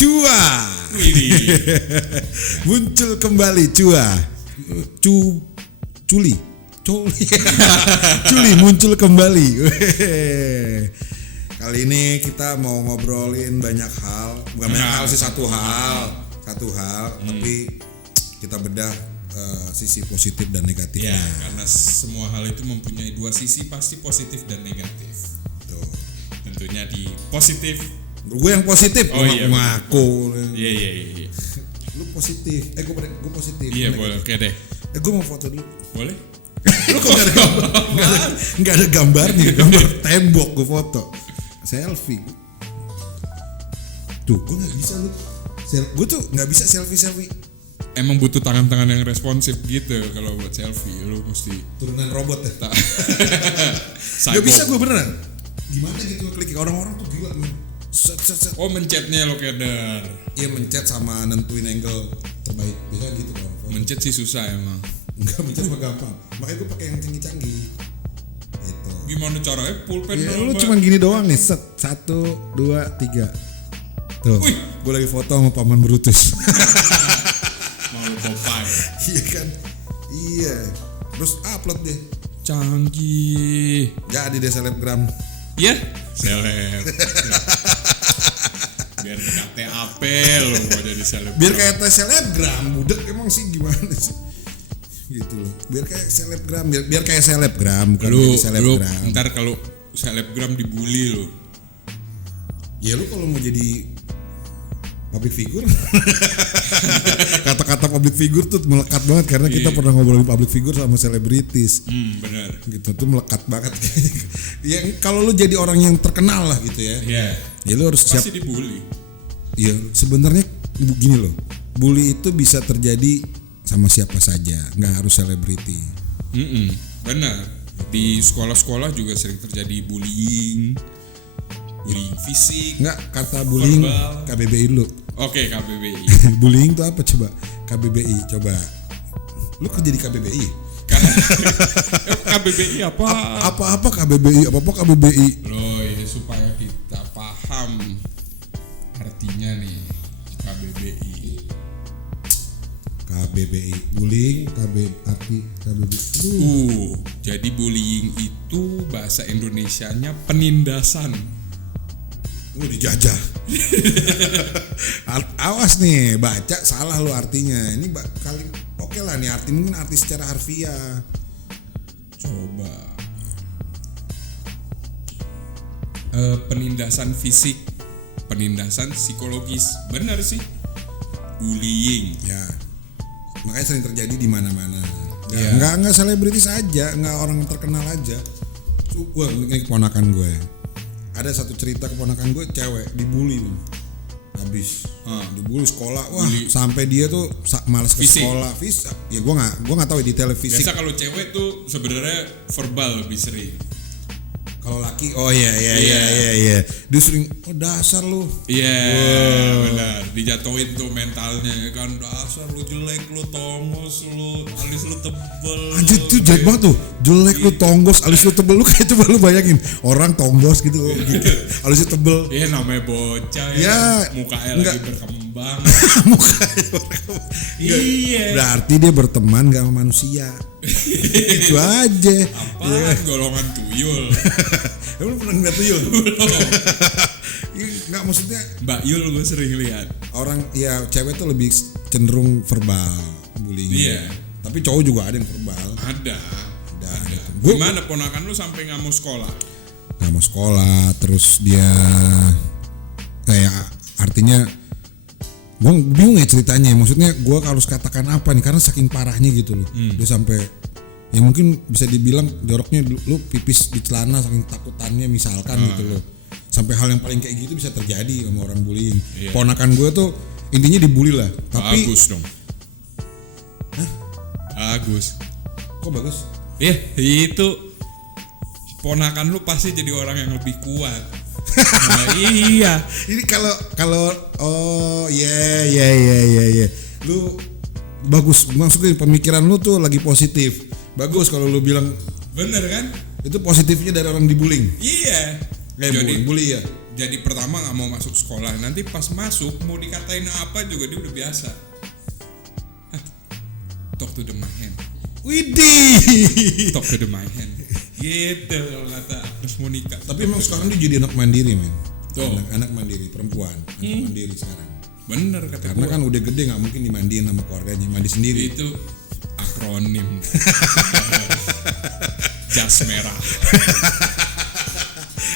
Cua. Muncul kembali Cua. Culi muncul kembali. Kali ini kita mau ngobrolin banyak hal, bukan banyak hal sih, satu hal, tapi kita bedah sisi positif dan negatifnya. Ya, karena semua hal itu mempunyai dua sisi, pasti positif dan negatif. Tuh. Tentunya di positif. Gue yang positif, ngaku. Iya. Lu positif, gue positif. Iya boleh, oke deh. Gue mau foto dulu. Boleh? Lu kok nggak ada gambarnya, gambar tembok gue foto. Selfie. Tuh, gue nggak bisa lu. Gue tuh nggak bisa selfie. Emang butuh tangan-tangan yang responsif gitu kalau buat selfie. Lu mesti turunan robot ya. Gak bisa gue beneran. Gimana gitu ngeklik, orang-orang tuh gila men. Set. Oh, mencetnya lo keder. Iya, mencet sama nentuin angle terbaik. Biasanya gitu kan. Mencet sih susah emang. Enggak, mencet mah gampang. Makanya gue pakai yang canggih-canggih. Gitu. Gimana caranya pulpen? Ya, lu cuman gini doang nih, set 1, 2, 3. Tuh. Gue lagi foto sama Paman Brutus. Mau Popeye. Iya kan? Iya. Terus upload deh. Canggih. Jadi deh selebgram. Iya? Seleb. Biar dikate apel lo mau jadi selebgram. Biar kayak selebgram, budak emang sih gimana sih? Gitu loh. Biar kayak selebgram, biar kayak selebgram, bukan lu, jadi selebgram. Lu ntar kalau selebgram dibully lo. Ya lu kalau mau jadi public figure. Kata-kata public figure tuh melekat banget karena kita pernah ngobrolin public figure sama selebritis. Benar. Gitu tuh melekat banget. Ya kalau lu jadi orang yang terkenal lah gitu ya. Iya. Ya lu harus siap. Pasti dibully. Iya, sebenarnya gini loh. Bully itu bisa terjadi sama siapa saja, nggak harus selebriti. Benar. Di sekolah-sekolah juga sering terjadi bullying fisik. Nggak, kata bullying verbal. KBBI dulu. Oke, KBBI. Bullying itu apa coba? KBBI coba. Lu kerja di KBBI? KBBI apa? Apa KBBI? Apa KBBI? Loh, ini supaya kita paham artinya nih KBBI. KBBI bullying, KBBI. Jadi bullying itu bahasa Indonesianya penindasan. Dijajah. Awas nih, baca salah lo artinya. Ini kali oke lah nih arti, mungkin arti secara harfiah. Coba. Penindasan fisik, penindasan psikologis. Benar sih. Bullying. Ya. Makanya sering terjadi di mana-mana. Ya. Enggak selebritis aja, enggak orang terkenal aja. Wah, ini keponakan gue. Ada satu cerita keponakan gue cewek dibully habis dibully sekolah, wah sampai dia tuh malas ke sekolah. Ya gue nggak tahu di televisi. Biasa kalau cewek tuh sebenarnya verbal lebih sering. Kalau laki, iya. Dia sering, dasar lu. Iya, benar. Dijatuhin tuh mentalnya kan, dasar lu jelek, lu tongos, lu alis lu tebel. Anjir tuh jelek banget tuh, jelek lu tonggos, alis lu tebel. Lu kayak coba lu bayangin, orang tonggos gitu, alisnya tebel. Iya namanya bocah ya. Mukanya lagi berkembang. Mukanya berkembang. Iya. Berarti dia berteman gak sama manusia. Itu aja. Apaan golongan tuyul. Lu pernah ngeliat tuyul? Nggak, maksudnya Mbak Yul gue sering lihat. orang ya cewek tuh lebih cenderung verbal bullying. Iya. Tapi cowok juga ada yang verbal. Ada. Gua, gimana ponakan lu sampai nggak mau sekolah? Nggak mau sekolah, terus dia kayak artinya gue bingung ya ceritanya. Maksudnya gue harus katakan apa nih, karena saking parahnya gitu loh. Dia sampai ya mungkin bisa dibilang joroknya lu pipis di celana saking takutannya misalkan gitu loh. Sampai hal yang paling kayak gitu bisa terjadi sama orang bullying. Iya. Ponakan gue tuh intinya dibully lah. Tapi bagus dong. Bagus. Kok bagus? Iya, itu ponakan lu pasti jadi orang yang lebih kuat. Nah, iya. Ini kalau iya. Lu bagus, maksudnya pemikiran lu tuh lagi positif. Bagus kalau lu bilang bener kan? itu positifnya dari orang dibullying. Iya. Jadi bully ya. jadi pertama nggak mau masuk sekolah, nanti pas masuk mau dikatain apa juga dia udah biasa. Talk to the my hand. Widih. Talk to the my hand. Gitu kalau kata terus mau nikah. Tapi emang sekarang dia jadi anak mandiri, men. Tuh. Anak mandiri perempuan, anak mandiri sekarang. Bener kata Karena gua. kan udah gede nggak mungkin dimandiin sama keluarganya, mandi sendiri. Itu akronim. Jas merah.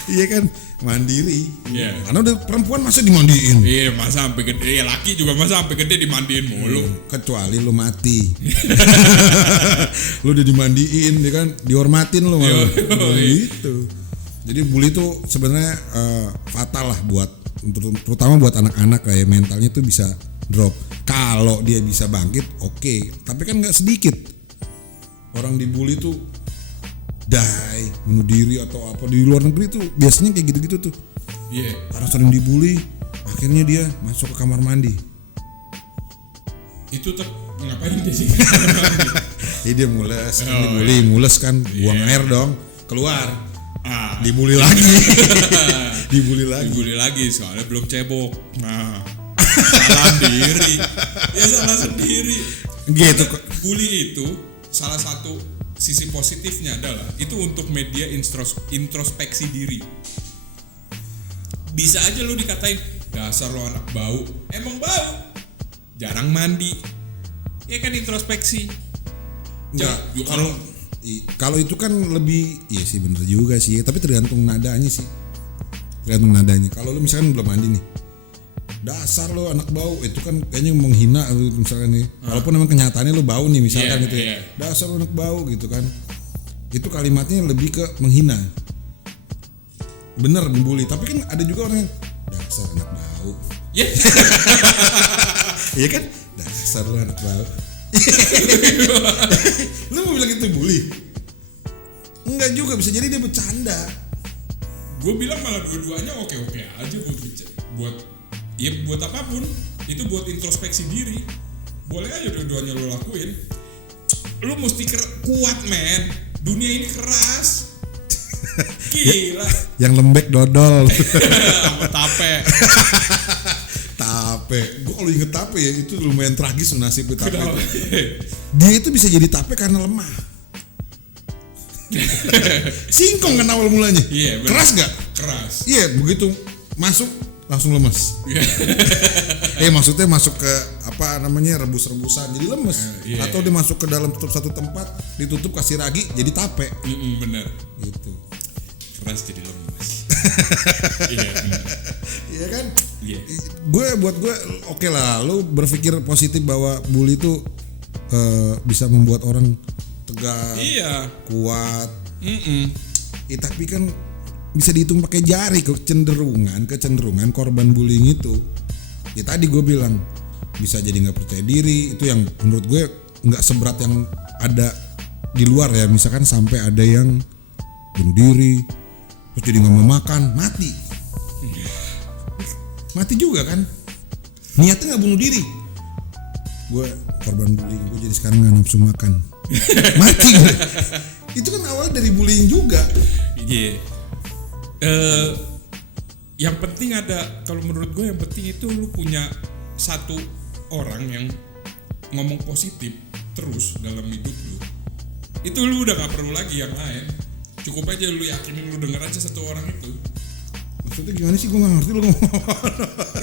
Iya kan, mandiri. Iya. Karena udah perempuan masa dimandiin. Iya, masa sampai gede, laki juga masa sampai gede dimandiin mulu. Kecuali lu mati. Lu udah dimandiin, ya kan, dihormatin lu malah. Gitu. Jadi bully itu sebenarnya fatal lah buat, terutama buat anak-anak lah ya, mentalnya tuh bisa drop. Kalau dia bisa bangkit, oke. Tapi kan nggak sedikit orang dibully tuh bunuh diri atau apa di luar negeri tuh biasanya kayak gitu-gitu tuh. Iya. Karena sering dibully, akhirnya dia masuk ke kamar mandi. Itu ngapain dia sih? Dia mules, kan dibully, mules kan, buang air dong, keluar. Dibully lagi. Dibully lagi soalnya belum cebok. Nah, salah diri. Ya salah sendiri. Gitu kok. Bully itu salah satu sisi positifnya adalah itu untuk media introspeksi diri. Bisa aja lu dikatain dasar lo anak bau. Emang bau. Jarang mandi. Ya kan introspeksi. Enggak, kalau itu kan lebih, iya sih bener juga sih, tapi tergantung nadanya sih. Tergantung nadanya. Kalau lu misalkan belum mandi nih, dasar lo anak bau, itu kan kayaknya menghina lu misalkan nih. Walaupun memang kenyataannya lu bau nih misalkan gitu ya. Dasar lo anak bau gitu kan. Itu kalimatnya lebih ke menghina. Bener dibully, tapi kan ada juga orang yang dasar anak bau. Ya. Iya kan? Dasar lo anak bau. Lu mau bilang itu bully? Enggak juga, bisa jadi dia bercanda. Gue bilang malah dua-duanya oke-oke aja buat apapun. Itu buat introspeksi diri. Boleh aja dua-duanya lo lakuin. Lu mesti kuat, men. Dunia ini keras. Gila. Yang lembek dodol. Apa tape. Tape. Gue kalau inget tape ya itu lumayan tragis nasib tape. Kenapa? Dia itu bisa jadi tape karena lemah. Singkong kan awal mulanya. Iya, bener. Keras gak? Keras. Iya, begitu masuk langsung lemes. Maksudnya masuk ke apa namanya rebus-rebusan jadi lemes. Atau dia masuk ke dalam satu tempat ditutup kasih ragi jadi tape. Bener. Gitu. Keras jadi lemes. Iya bener. Iya kan? Iya. Buat gue oke lah. Lu berpikir positif bahwa bully itu bisa membuat orang tegar, kuat. Tapi kan bisa dihitung pakai jari kecenderungan korban bullying itu. Ya tadi gue bilang bisa jadi nggak percaya diri, itu yang menurut gue nggak seberat yang ada di luar ya. Misalkan sampai ada yang bunuh diri, terus jadi nggak mau makan, mati juga kan. Niatnya nggak bunuh diri. Gue korban bullying, gue jadi sekarang nggak nafsu makan. Mati gue. Itu kan awalnya dari bullying juga. Iya. Yang penting ada, kalau menurut gue yang penting itu lu punya satu orang yang ngomong positif terus dalam hidup lu. Itu lu udah gak perlu lagi yang lain. Cukup aja lu yakinin, lu denger aja satu orang itu. Maksudnya gimana sih, gue gak ngerti lu ngomong.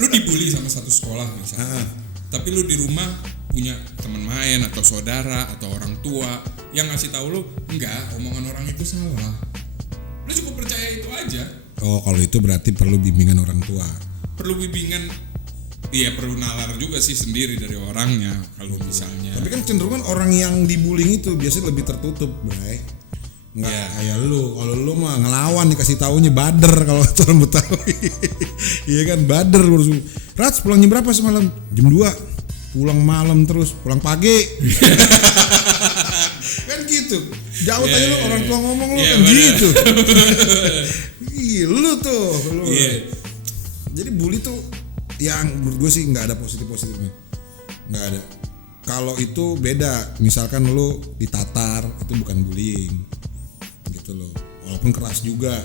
Lu dibully sama satu sekolah misalnya. Tapi lu di rumah punya teman main atau saudara atau orang tua yang ngasih tahu lu enggak, omongan orang itu salah. Lu cukup percaya itu aja. Oh, kalau itu berarti perlu bimbingan orang tua. Perlu bimbingan, iya perlu nalar juga sih sendiri dari orangnya kalau misalnya. Tapi kan cenderungan orang yang dibullying itu biasanya lebih tertutup, Bray. Nggak kayak lu. Kalau lu mah ngelawan dikasih taunya bader kalau orang Betawi. Iya kan, bader. Rats pulang jam berapa semalam? Jam 2. Pulang malam terus, pulang pagi. Kan gitu. Jauh aja lu orang tua ngomong lu kan gitu. Lu tuh. Jadi bully tuh yang menurut gue sih nggak ada positifnya. Nggak ada. Kalau itu beda. Misalkan lu ditatar, itu bukan bullying. Gitu loh. Walaupun keras juga.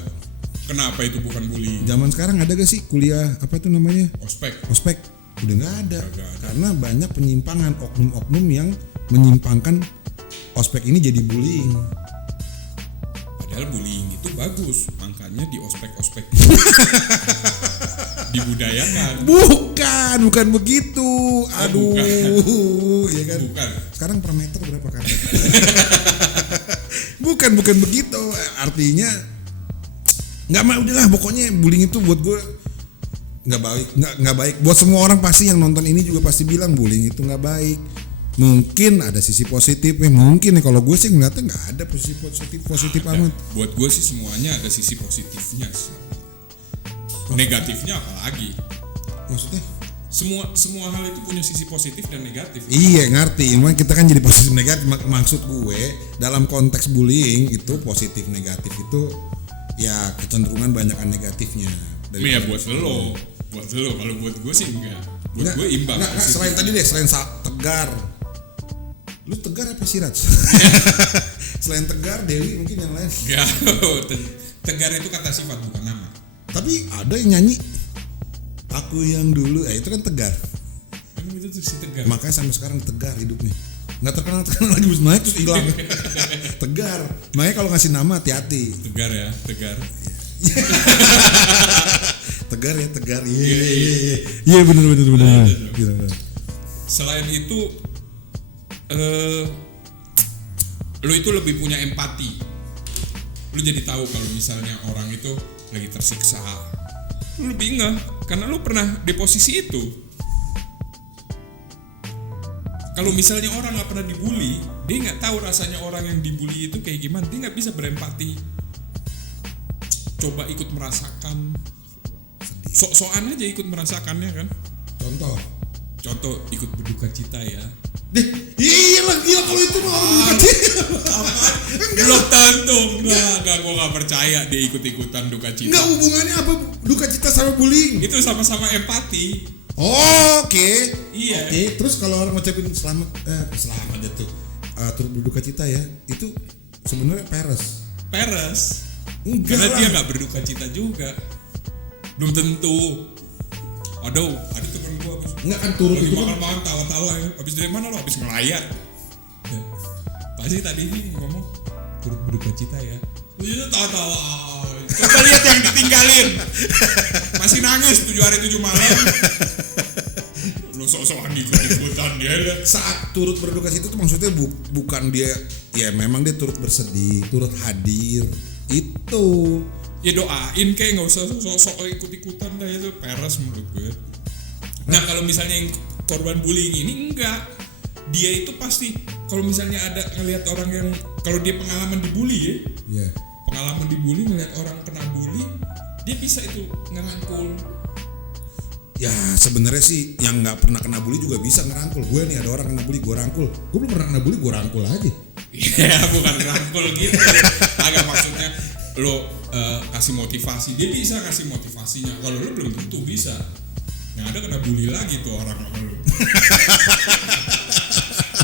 Kenapa itu bukan bullying? Zaman sekarang ada gak sih kuliah apa tuh namanya? Ospek. Udah nggak ada. Nggak ada. Karena banyak penyimpangan, oknum-oknum yang menyimpangkan ospek ini jadi bullying. Padahal bullying itu bagus, makanya di ospek-ospek dibudayakan. Bukan begitu. Aduh, ya kan. Bukan. Sekarang per meter berapa kan? bukan begitu. Artinya nggak mau, udahlah pokoknya bullying itu buat gue nggak baik. Buat semua orang pasti yang nonton ini juga pasti bilang bullying itu nggak baik. Mungkin ada sisi positifnya, mungkin ya. Kalau gue sih ngeliatnya nggak ada sisi positif amat. Buat gue sih semuanya ada sisi positifnya sih. Negatifnya apalagi? Maksudnya? Semua hal itu punya sisi positif dan negatif. Iya ngerti, emang kita kan jadi positif negatif. Maksud gue dalam konteks bullying itu positif negatif itu ya kecenderungan banyakan negatifnya. Iya buat lo. Kalau buat gue sih enggak. Buat gue imbang. Nggak, selain tadi deh, selain tegar. Lu tegar apa sih, Raj? Selain tegar, Dewi mungkin yang lain. Ya, tegar itu kata sifat bukan nama. Tapi ada yang nyanyi aku yang dulu, itu kan tegar. Emang itu tuh si tegar. Makanya sampai sekarang tegar hidupnya. Nggak terkenal lagi, terus naik terus hilang. Tegar. Makanya kalau ngasih nama hati-hati. Tegar ya, tegar. tegar. Iya benar. Selain itu lu itu lebih punya empati. Lu jadi tahu kalau misalnya orang itu lagi tersiksa. Lu lebih ngeh karena lu pernah di posisi itu. Kalau misalnya orang nggak pernah dibully, dia nggak tahu rasanya orang yang dibully itu kayak gimana. Dia nggak bisa berempati. Coba ikut merasakan. Sok-sokan aja ikut merasakannya kan. Contoh ikut berduka cita ya. Iyalah gila kalau itu mah orang duka cita. Belum tentu. Enggak, gua nggak percaya dia ikut-ikutan duka cita. Enggak, hubungannya apa duka cita sama bullying? Itu sama-sama empati. Oke. Iya. Oke, terus kalau orang ngucapin selamat ya tuh turut berduka cita ya, itu sebenarnya peres. Enggak. Karena dia nggak berduka cita juga. Belum tentu. Ada temen gua habis enggak kan turut itu makan tawa-tawa ya. Habis dari mana lo? Habis ngelayat. Ya. Pasti tadi ini ngomong turut berduka cita ya. Itu tawa-tawa. Coba lihat yang ditinggalin. Masih nangis 7 hari 7 malam. Lo sok-sokan ikut-ikutan dia. Saat turut berduka cita itu maksudnya bukan dia, ya memang dia turut bersedih, turut hadir. Itu ya doain kayak nggak usah sok-sok ikut-ikutan dah, itu peres menurut gue. Nah kalau misalnya yang korban bullying ini enggak, dia itu pasti kalau misalnya ada ngelihat orang yang kalau dia pengalaman dibully ya, pengalaman dibully ngelihat orang kena bully, dia bisa itu ngerangkul. Ya sebenarnya sih yang nggak pernah kena bully juga bisa ngerangkul. Gue nih ada orang kena bully, gue rangkul. Gue belum pernah kena bully, gue rangkul aja. Ya bukan rangkul gitu. Agak maksudnya lo kasih motivasi, dia bisa kasih motivasinya. Kalau lo belum tentu bisa. Yang ada kena bully lagi tuh orang sama lo.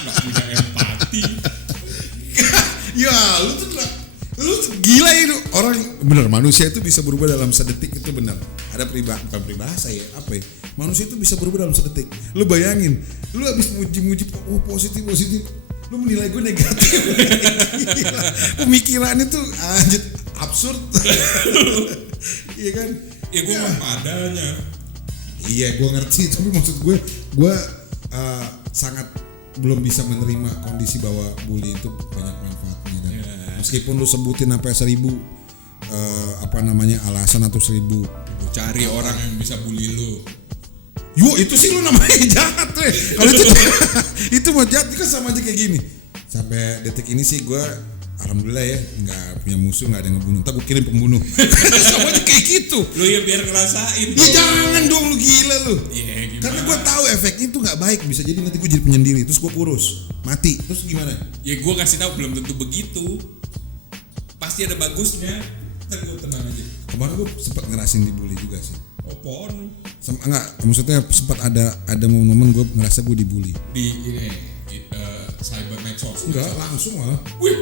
Gak punya empati. Ya lu gila itu orang. Bener, manusia itu bisa berubah dalam sedetik, itu benar. Ada bukan peribahasa ya, apa ya, manusia itu bisa berubah dalam sedetik. Lu bayangin, lu habis muji-muji positif, lu menilai gue negatif. Gila. Pemikiran itu anjir absurd. Iya kan? Ya gue mah padanya. Iya gue ngerti, tapi maksud gue sangat belum bisa menerima kondisi bahwa bully itu banyak manfaatnya dan meskipun lu sebutin sampai 1000 alasan atau 1000 cari orang yang bisa bully lu. Itu sih lu namanya jahat deh. Kalau itu mau jahat kan sama aja kayak gini. Sampai detik ini sih gue alhamdulillah ya nggak punya musuh, nggak ada yang ngebunuh. Ntar gue kirim pembunuh. Sama aja kayak gitu. Lu ya biar ngerasain. Ya jangan dong, lu gila lu. Yeah, karena gue tahu efeknya itu nggak baik. Bisa jadi nanti gue jadi penyendiri, terus gue kurus, mati. Terus gimana? Ya gue kasih tahu belum tentu begitu. Pasti ada bagusnya. Ntar gue tenang aja. Kemarin gue sempat ngerasin dibully juga sih. Oh pon. Enggak, maksudnya sempat ada momen gue ngerasa gue dibully. Di ini cyber medsos. Enggak, langsung lah. Wih.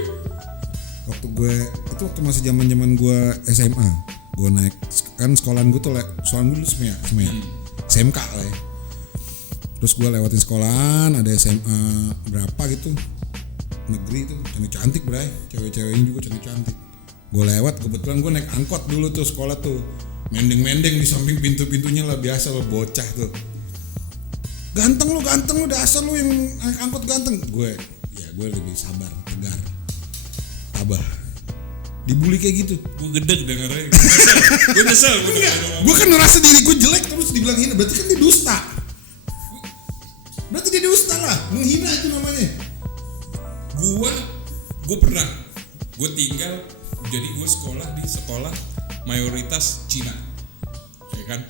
Waktu masih zaman gue SMA. gue naik kan sekolahan gue tuh sekolahan gue dulu SMK lah ya. Terus gue lewatin sekolahan, ada SMA berapa gitu negeri tuh cantik bray, cewek-ceweknya juga cantik. Gue lewat, kebetulan gue naik angkot dulu tuh sekolah tuh, mendeng di samping pintu-pintunya lah, biasa lo bocah tuh. Ganteng lu dasar lu yang naik angkot ganteng. Gue lebih sabar, tegar, tabah. Dibully kayak gitu. Gue gedeg dengernya. Gue nyesel. Gue kan ngerasa diri gue jelek terus dibilang hina, berarti kan dia dusta. Berarti dia dusta lah, menghina itu namanya. Gue pernah, gue tinggal, jadi gue sekolah di sekolah mayoritas Cina, ya kan?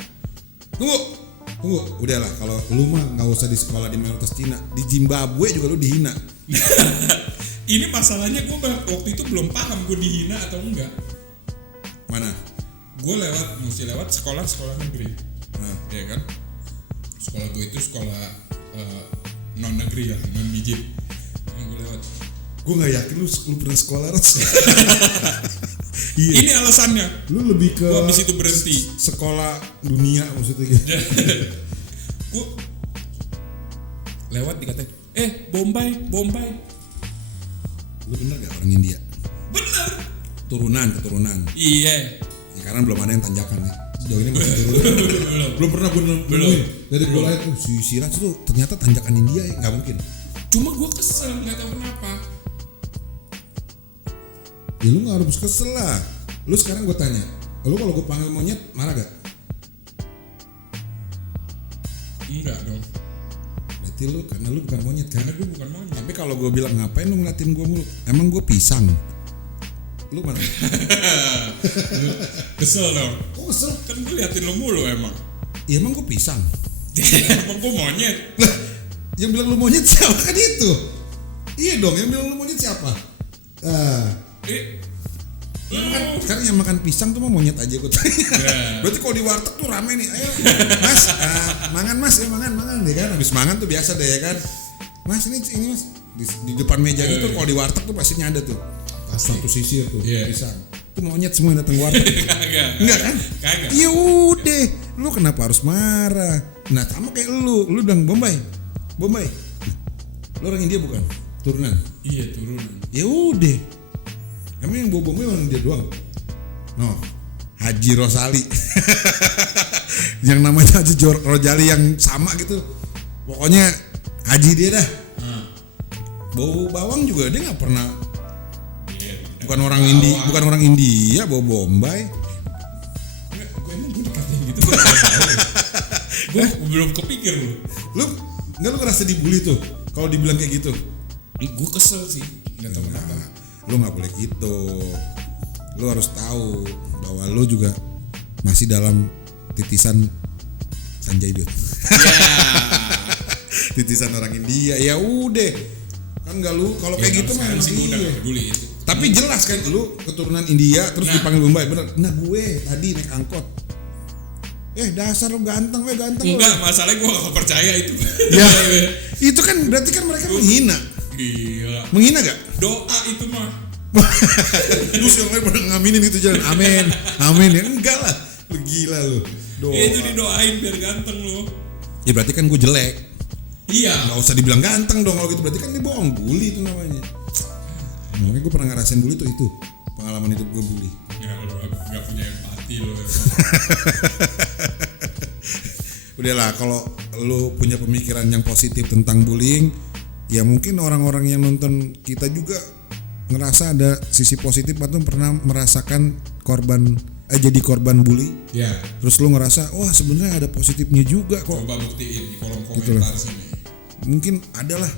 Tunggu, udahlah kalau lu mah nggak usah di sekolah di mayoritas Cina, di Zimbabwe juga lu dihina. Ini masalahnya gue waktu itu belum paham gue dihina atau enggak. Mana? Gue mesti lewat sekolah negeri, ya kan? Sekolah gue itu sekolah non negeri lah, non biji. Yang gue lewat. Gue nggak yakin lu pernah sekolah Rats. Iya. Ini alasannya. Lu lebih ke. Gue abis itu berhenti. Sekolah dunia maksudnya gitu. Gue lewat dikatain, Bombay. Lu bener gak orang India? Bener. Keturunan. Iya. Ya, karena belum ada yang tanjakan nih. Sejauh ini masih turunan. belum pernah gue nemuin. Dari gue lihat tuh si Rats tuh ternyata tanjakan India ya, nggak mungkin. Cuma gue kesel, nggak tahu kenapa. Ya lu nggak harus kesel lah. Lu sekarang gue tanya, lu kalau gue panggil monyet marah gak? Enggak dong. Berarti lu karena lu bukan monyet kan? Karena gue bukan monyet. Tapi kalau gue bilang ngapain lu ngeliatin gue mulu? Emang gue pisang? Lu mana? Kesel dong. Kok kesel? Kan gue liatin lu mulu emang. Ya emang gue pisang. Emang gue monyet. Lah, yang bilang lu monyet siapa kan itu? Iya dong, yang bilang lu monyet siapa? Karena yang makan pisang tuh mah monyet aja gue tanya. Yeah. Berarti kalau di warteg tuh rame nih, ayo mas, mangan mas, ya mangan deh kan. Habis mangan tuh biasa deh ya kan. Mas ini mas di depan meja gitu kalau di warteg tuh pastinya ada tuh. Satu sisir tuh pisang. Itu monyet semua yang datang warteg. Enggak kan? Kagak. Ya udah, lu kenapa harus marah? Nah sama kayak lu bilang Bombay. Lu orang India bukan? Turunan. Iya turunan. Ya udah. Emang yang bawa Bombay orang dia doang? No, Haji Rosali. Yang namanya Haji Rojali yang sama gitu. Pokoknya Haji dia dah. Bawa bawang juga dia nggak pernah. Bukan orang India bawa Bombay. Gue dikatain gitu. Gue belum kepikir lu ngerasa dibully tuh kalau dibilang kayak gitu? Gue kesel sih, nggak tahu kenapa. Lu nggak boleh gitu. Lu harus tahu bahwa lu juga masih dalam titisan Sanjay Dutt. Titisan orang India. Ya udah, kan nggak lu kalau kayak gitu mah sih udah nggak peduli itu. Tapi jelas kan lu keturunan India terus dipanggil Bombay, bener? Nah gue tadi naik angkot. Dasar lu ganteng. Enggak, masalahnya gue gak percaya itu. Ya, itu kan berarti kan mereka menghina. Gila. Menghina gak? Doa itu mah. Lu yang lain pada ngaminin itu jalan. Amin ya. Enggak lah. Lu gila lu. Doa. Itu didoain biar ganteng lu. Ya berarti kan gue jelek. Iya. Gak usah dibilang ganteng dong kalau gitu. Berarti kan dia bohong. Bully itu namanya. Makanya gue pernah ngerasain bully itu. Pengalaman hidup gue bully. Ya lu gak punya empati lu. Udahlah, kalau lu punya pemikiran yang positif tentang bullying, ya mungkin orang-orang yang nonton kita juga ngerasa ada sisi positif atau pernah merasakan jadi korban bully. Ya. Terus lu ngerasa, wah sebenarnya ada positifnya juga kok. Coba buktiin di kolom komentar gitu sini. Mungkin adalah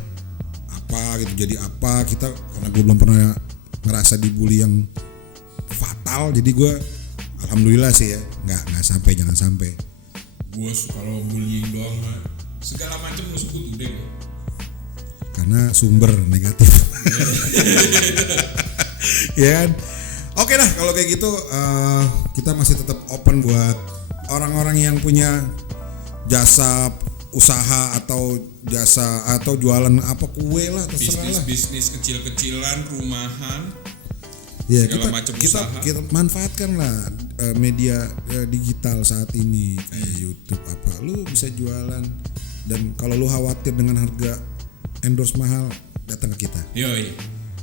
apa gitu, jadi apa kita, karena gue belum pernah ngerasa dibully yang fatal, jadi gue alhamdulillah sih ya nggak sampai, jangan sampai. Gue kalau bullying doang mah segala macam lu sebut udah ya. Karena sumber negatif. Ya kan? Oke dah kalau kayak gitu kita masih tetap open buat orang-orang yang punya jasa usaha atau jualan apa kue lah, terserah lah. Bisnis kecil-kecilan, rumahan. Ya, segala macam usaha. Kita manfaatkan lah media digital saat ini kayak YouTube apa, lu bisa jualan. Dan kalau lu khawatir dengan harga endorse mahal, datang ke kita. Yoi.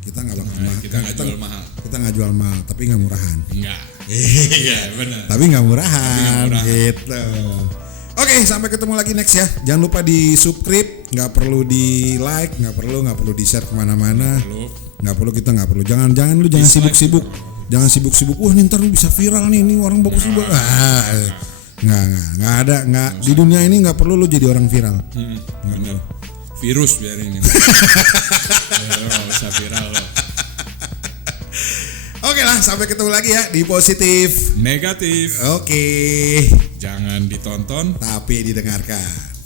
Kita nggak bakal mahal. Kita nggak jual mahal. Kita nggak jual mahal, tapi nggak murahan. Enggak. Iya benar. Tapi nggak murahan. Gitu. Oke, sampai ketemu lagi next ya. Jangan lupa di subscribe, nggak perlu di like, nggak perlu di share kemana-mana. Nggak perlu, kita nggak perlu. Jangan lu jangan sibuk-sibuk. Jangan sibuk-sibuk. Wah, nih ntar lu bisa viral nih, ini orang bagus juga. Nggak ada, nggak di dunia ini nggak perlu lu jadi orang viral. Bener. Virus biarin ini. Nggak usah viral lo. Oke lah, sampai ketemu lagi ya di Positif Negatif. Oke. Jangan ditonton Tapi didengarkan.